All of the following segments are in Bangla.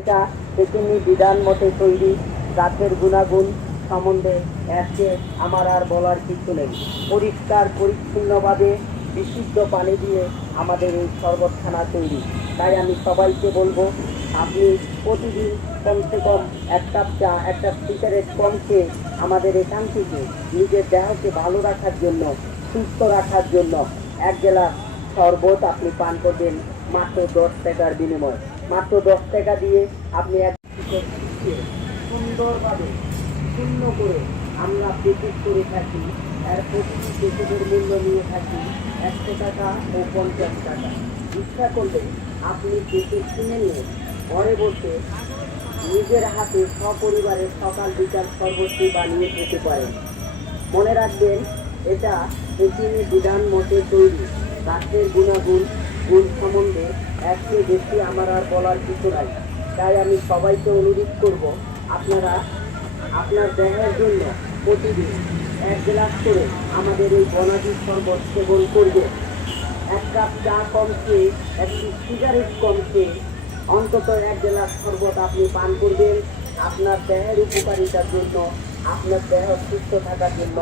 এটা পৃথিবী বিধান মতে তৈরি। গাছের গুণাগুণ সম্বন্ধে আজকে আমার আর বলার কিছু নেই। পরিষ্কার পরিচ্ছন্নভাবে বিশুদ্ধ পানি দিয়ে আমাদের এই শরবতখানা তৈরি। তাই আমি সবাইকে বলবো, আপনি প্রতিদিন কমসে কম এক কাপ চা, একটা সিগারেট কম খেয়ে আমাদের এখান থেকে নিজের দেহকে ভালো রাখার জন্য, সুস্থ রাখার জন্য এক গ্লাস শরবত আপনি পান করবেন মাত্র 10 টাকার বিনিময়। মাত্র 10 টাকা দিয়ে আপনি এক সুন্দরভাবে শূন্য করে আমরা পেকেট করে থাকি। এর প্রতিটি পেকেটের মূল্য নিয়ে থাকি 100 টাকা ও 50 টাকা। ইচ্ছা করলে আপনি পেকেট কিনে নিয়ে ঘরে বসে নিজের হাতে সপরিবারে সকাল বিকাল শরবতটি বানিয়ে খেতে পারেন। মনে রাখবেন, এটা পৃথিবী বিধান মতে তৈরি। গাছের গুণ সম্বন্ধে একটু বেশি আমার আর বলার কিছু নাই। তাই আমি সবাইকে অনুরোধ করব, আপনারা আপনার দেহের জন্য প্রতিদিন 1 গ্লাস করে আমাদের এই বনাদি শরবত সেবন করবে। 1 কাপ চা কম খেয়ে, একটি সিগারেট কম খেয়ে অন্তত 1 গ্লাস শরবত আপনি পান করবেন আপনার দেহের উপকারিতার জন্য, আপনার দেহ সুস্থ থাকার জন্য,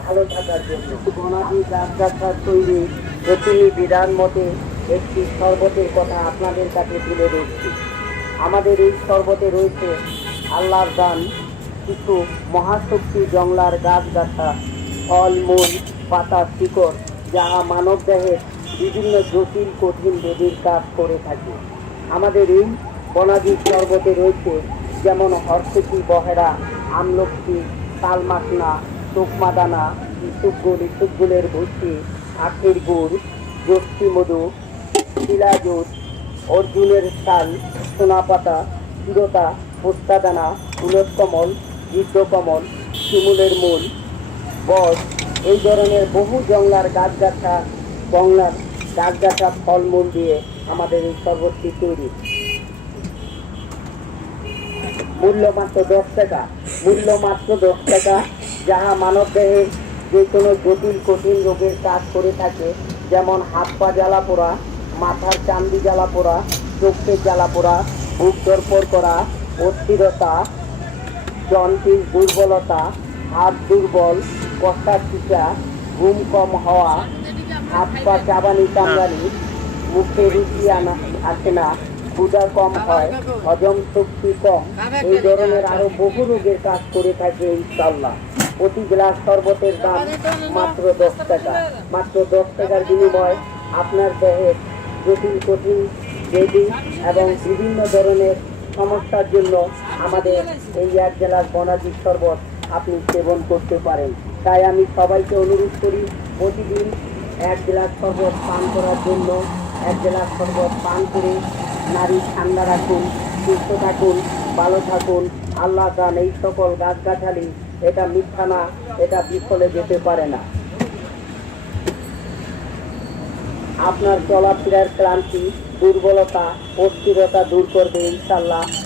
ভালো থাকার জন্য। বনাদি গাছগাছার তৈরি পৃথিবী বিধান মতে একটি শরবতের কথা আপনাদের কাছে তুলে ধরছি। আমাদের এই শরবতে রয়েছে আল্লাহর দান কিছু মহাশক্তি জংলার গাছগাছা, ফল মূল, পাতা, শিকড়, যাহা মানব দেহের বিভিন্ন জটিল কঠিন রোগের কাজ করে থাকে। আমাদের এই বনাদি শরবতে রয়েছে যেমন হরসেকি, বহেরা, আমলকি, তালমাখনা, তোকমাদানা, ইসুগুলের ভুসি, আখের গুড়, জষ্টি মধু, শিলাজুট, অর্জুনের শাল, সোনাপাতা, চিরতা, পোস্তাদানা, উলটকমল, বৃদ্ধকমল, শিমুলের মূল, বট, এই ধরনের বহু জংলার গাছগাছা ফলমূল দিয়ে আমাদের এই শরবতটি তৈরি। মূল্য মাত্র 10 টাকা। মূল্য মাত্র 10 টাকা, যাহা মানব দেহে যে কোনো জটিল কঠিন রোগের কাজ করে থাকে, যেমন হাত পা জ্বালা পোড়া, মাথার চান্দি জ্বালা পোড়া, চোখের জ্বালা পোড়া, বুক ধরপড় করা, অস্থিরতা, জন্ডিস, দুর্বলতা, হাত দুর্বল, কষ্টা খিচা, ঘুম কম হওয়া, হাত পা চাবানি কামড়ানি, মুখে রুচি আসে না, ক্ষুধা কম হয়, হজম শক্তি কম, এই ধরনের আরো বহু রোগের কাজ করে থাকে ইনশাআল্লাহ। প্রতি গ্লাস শরবতের দাম মাত্র 10 টাকা। মাত্র 10 টাকার বিনিময় আপনার দেহের জটিল কঠিন ব্যাধি এবং বিভিন্ন ধরনের সমস্যার জন্য আমাদের এই 1 গ্লাস বনাদি শরবত আপনি সেবন করতে পারেন। তাই আমি সবাইকে অনুরোধ করি, প্রতিদিন 1 গ্লাস শরবত পান করার জন্য। 1 গ্লাস শরবত পান করে নারী ঠান্ডা রাখুন, সুস্থ থাকুন, ভালো থাকুন। আল্লাহ দান এই সকল গাছগাছালি, এটা মিথ্যা না, এটা বিফলে যেতে পারে না। আপনার চলাফেরার ক্লান্তি, দুর্বলতা, অস্থিরতা দূর করবে ইনশাআল্লাহ।